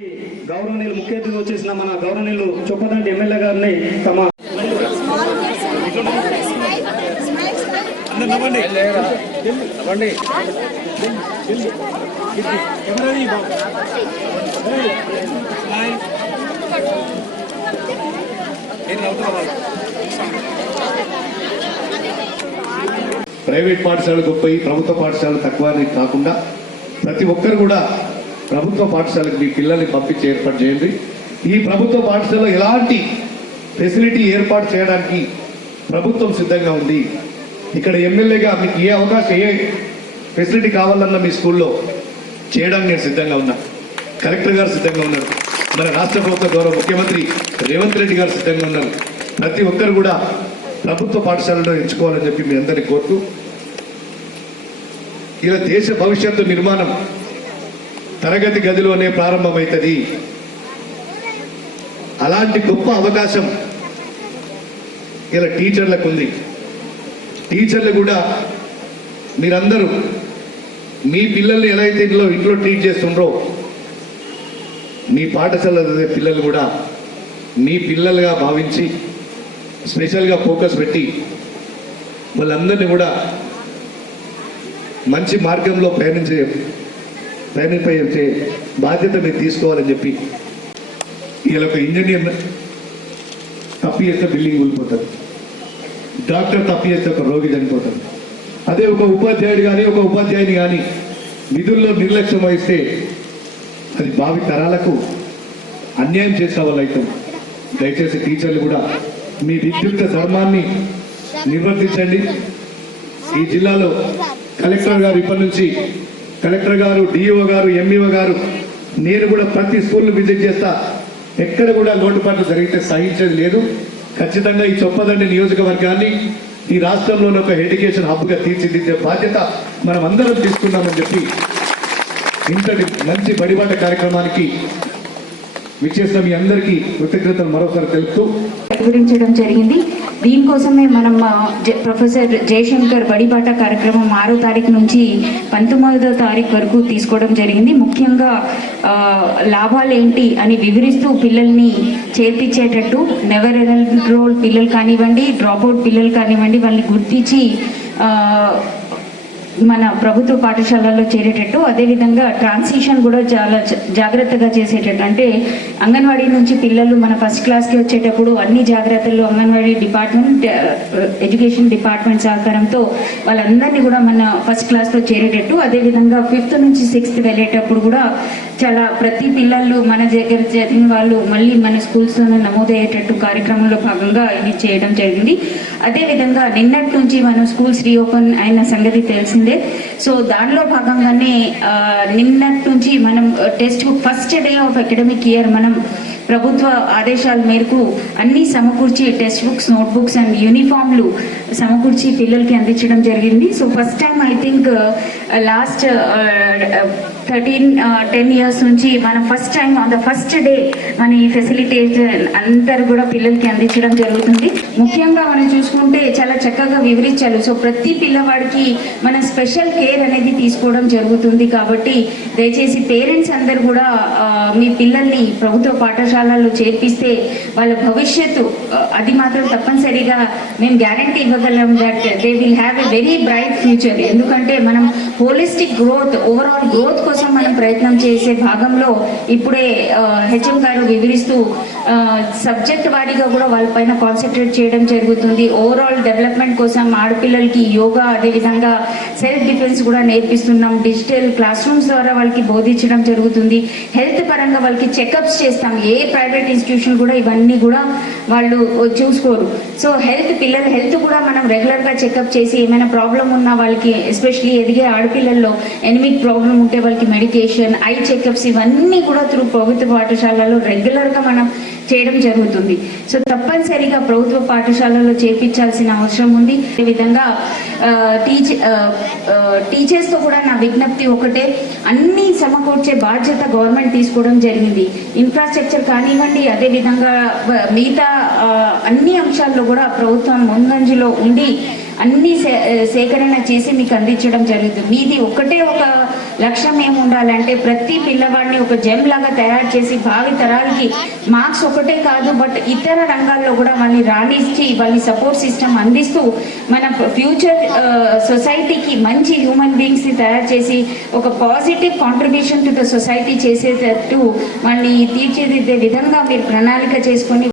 గౌరవనీయులు ముఖ్య అతిథి వచ్చేసిన మన గౌరవనీయులు చొప్పదండి ఎమ్మెల్యే గారిని తమ ప్రైవేట్ పాఠశాలలు గొప్పవి ప్రభుత్వ పాఠశాలలు తక్కువ కాకుండా ప్రతి ఒక్కరు కూడా ప్రభుత్వ పాఠశాలకు మీ పిల్లల్ని పంపించి ఏర్పాటు చేయండి. ఈ ప్రభుత్వ పాఠశాలలో ఎలాంటి ఫెసిలిటీ ఏర్పాటు చేయడానికి ప్రభుత్వం సిద్ధంగా ఉంది. ఇక్కడ ఎమ్మెల్యేగా మీకు ఏ అవకాశం ఏ ఫెసిలిటీ కావాలన్నా మీ స్కూల్లో చేయడానికి నేను సిద్ధంగా ఉన్నా. కలెక్టర్ గారు సిద్ధంగా ఉన్నారు. మన రాష్ట్ర ప్రభుత్వ గౌరవ ముఖ్యమంత్రి రేవంత్ రెడ్డి గారు సిద్ధంగా ఉన్నారు. ప్రతి ఒక్కరు కూడా ప్రభుత్వ పాఠశాలలో ఎంచుకోవాలని చెప్పి మీ అందరినీ కోరుతూ ఇలా దేశ భవిష్యత్తు నిర్మాణం తరగతి గదిలోనే ప్రారంభమవుతుంది అలాంటి గొప్ప అవకాశం ఇలా టీచర్లకు ఉంది టీచర్లు కూడా మీరందరూ మీ పిల్లల్ని ఎలా అయితే ఇంట్లో ఇంట్లో ట్రీట్ చేస్తుండ్రో మీ పాఠశాల పిల్లలు కూడా మీ పిల్లలుగా భావించి స్పెషల్గా ఫోకస్ పెట్టి వాళ్ళందరినీ కూడా మంచి మార్గంలో ప్రయాణించే ప్రయాణింపే బాధ్యత మీరు తీసుకోవాలని చెప్పి ఇలా ఒక ఇంజనీర్ తప్పి చేస్తే బిల్డింగ్ కూలిపోతారు. డాక్టర్ తప్పి చేస్తే ఒక రోగి చనిపోతారు. అదే ఒక ఉపాధ్యాయుడు కానీ ఒక ఉపాధ్యాయుని కానీ విధుల్లో నిర్లక్ష్యం వహిస్తే అది భావి తరాలకు అన్యాయం చేసే వాళ్ళు అవుతాం దయచేసి టీచర్లు కూడా మీ విద్యుత్ ధర్మాన్ని నిర్వర్తించండి. ఈ జిల్లాలో కలెక్టర్ గారు ఇప్పటి నుంచి కలెక్టర్ గారు డిఓ గారు ఎంఈఓ గారు నేను కూడా ప్రతి స్కూల్ను విజిట్ చేస్తా. ఎక్కడ కూడా లోటుపాట్లు జరిగితే సహించేది లేదు. ఖచ్చితంగా ఈ చొప్పదండి నియోజకవర్గాన్ని ఈ రాష్ట్రంలోని ఒక ఎడ్యుకేషన్ హబ్గా తీర్చిదిద్దే బాధ్యత మనం అందరం తీసుకున్నామని చెప్పి ఇంతటి మంచి బడిబాట కార్యక్రమానికి విచ్చేసిన మీ అందరికీ కృతజ్ఞతలు మరోసారి తెలుపుతూ. వివరించడం జరిగింది. దీనికోసమే మనం జ- ప్రొఫెసర్ జయశంకర్ బడిబాట కార్యక్రమం ఆరో తారీఖు నుంచి పంతొమ్మిదో తారీఖు వరకు తీసుకోవడం జరిగింది. ముఖ్యంగా లాభాలు ఏంటి అని వివరిస్తూ పిల్లల్ని చేర్పించేటట్టు నెవర్ ఎన్రోల్ పిల్లలు కానివ్వండి డ్రాప్అవుట్ పిల్లలు కానివ్వండి వాళ్ళని గుర్తించి మన ప్రభుత్వ పాఠశాలల్లో చేరేటట్టు అదేవిధంగా ట్రాన్సిషన్ కూడా చాలా జాగ్రత్తగా చేసేటట్టు. అంటే అంగన్వాడీ నుంచి పిల్లలు మన ఫస్ట్ క్లాస్కి వచ్చేటప్పుడు అన్ని జాగ్రత్తలు అంగన్వాడీ డిపార్ట్మెంట్ ఎడ్యుకేషన్ డిపార్ట్మెంట్ సహకారంతో వాళ్ళందరినీ కూడా మన ఫస్ట్ క్లాస్లో చేరేటట్టు. అదేవిధంగా ఫిఫ్త్ నుంచి సిక్స్త్ వెళ్ళేటప్పుడు కూడా చాలా ప్రతి పిల్లలు మన దగ్గర చదివిన వాళ్ళు మళ్ళీ మన స్కూల్స్లోనే నమోదయ్యేటట్టు కార్యక్రమంలో భాగంగా ఇది చేయడం జరిగింది. అదేవిధంగా నిన్నటి నుంచి మనం స్కూల్స్ రీఓపెన్ అయిన సంగతి తెలిసింది సో దానిలో భాగంగానే నిన్నటి నుంచి మనం text book first day of academic year మనం ప్రభుత్వ ఆదేశాల మేరకు అన్ని సమకూర్చి text books note books and యూనిఫామ్లు సమకూర్చి పిల్లలకి అందించడం జరిగింది. So first time I think last thirteen ten years నుంచి మనం first time on the first day మన ఈ ఫెసిలిటేట్ అందరు కూడా పిల్లలకి అందించడం జరుగుతుంది. ముఖ్యంగా మనం చూసుకుంటే చాలా చక్కగా వివరించాలి సో ప్రతి పిల్లవాడికి మన స్పెషల్ కేర్ అనేది తీసుకోవడం జరుగుతుంది కాబట్టి దయచేసి పేరెంట్స్ అందరు కూడా మీ పిల్లల్ని ప్రభుత్వ పాఠశాలల్లో చేర్పిస్తే వాళ్ళ భవిష్యత్తు అది మాత్రం తప్పనిసరిగా మేము గ్యారంటీ ఇవ్వగలం that they will have a very bright future ఎందుకంటే మనం హోలిస్టిక్ గ్రోత్ ఓవరాల్ గ్రోత్ కోసం మనం ప్రయత్నం చేసే భాగంలో ఇప్పుడే హెచ్ఎం గారు వివరిస్తూ సబ్జెక్ట్ వారీగా కూడా వాళ్ళపైన కాన్సన్ట్రేట్ చేయడం జరుగుతుంది. ఓవరాల్ డెవలప్మెంట్ కోసం ఆడపిల్లలకి యోగా అదేవిధంగా సెల్ఫ్ డిఫెన్స్ కూడా నేర్పిస్తున్నాం. డిజిటల్ క్లాస్ రూమ్స్ ద్వారా వాళ్ళకి బోధించడం జరుగుతుంది. హెల్త్ పరంగా వాళ్ళకి చెకప్స్ చేస్తాం. ఏ ప్రైవేట్ ఇన్స్టిట్యూషన్ కూడా ఇవన్నీ కూడా వాళ్ళు చూసుకోరు. సో హెల్త్ పిల్లల హెల్త్ కూడా మనం రెగ్యులర్గా చెకప్ చేసి ఏమైనా ప్రాబ్లం ఉన్నా వాళ్ళకి ఎస్పెషలీ ఎదిగే ఆడపిల్లల్లో ఎనిమిక్ ప్రాబ్లం ఉంటే వాళ్ళకి మెడికేషన్ ఐ చెకప్స్ ఇవన్నీ కూడా త్రూ ప్రభుత్వ పాఠశాలలో రెగ్యులర్గా మనం చేయడం జరుగుతుంది. సో తప్పనిసరిగా ప్రభుత్వ పాఠశాలలో చేర్పించాల్సిన అవసరం ఉంది. అదేవిధంగా టీచ టీచ్ టీచర్స్తో కూడా నా విజ్ఞప్తి ఒకటే. అన్ని సమకూర్చే బాధ్యత గవర్నమెంట్ తీసుకోవడం జరిగింది. ఇన్ఫ్రాస్ట్రక్చర్ కానివ్వండి అదేవిధంగా మిగతా అన్ని అంశాల్లో కూడా ప్రభుత్వం ముందంజలో ఉండి అన్ని సే- సేకరణ చేసి మీకు అందించడం జరుగుతుంది. మీది ఒకటే ఒక లక్ష్యం ఏముండాలంటే ప్రతి పిల్లవాడిని ఒక జెమ్ లాగా తయారు చేసి భావి తరాలకి మార్క్స్ ఒకటే కాదు బట్ ఇతర రంగాల్లో కూడా వాళ్ళని రాణించి వాళ్ళని సపోర్ట్ సిస్టమ్ అందిస్తూ మన ఫ్యూచర్ సొసైటీకి uh, మంచి హ్యూమన్ బీయింగ్స్ని తయారు చేసి ఒక positive contribution to the society చేసేటట్టు వాళ్ళని తీర్చిదిద్దే విధంగా మీరు ప్రణాళిక చేసుకొని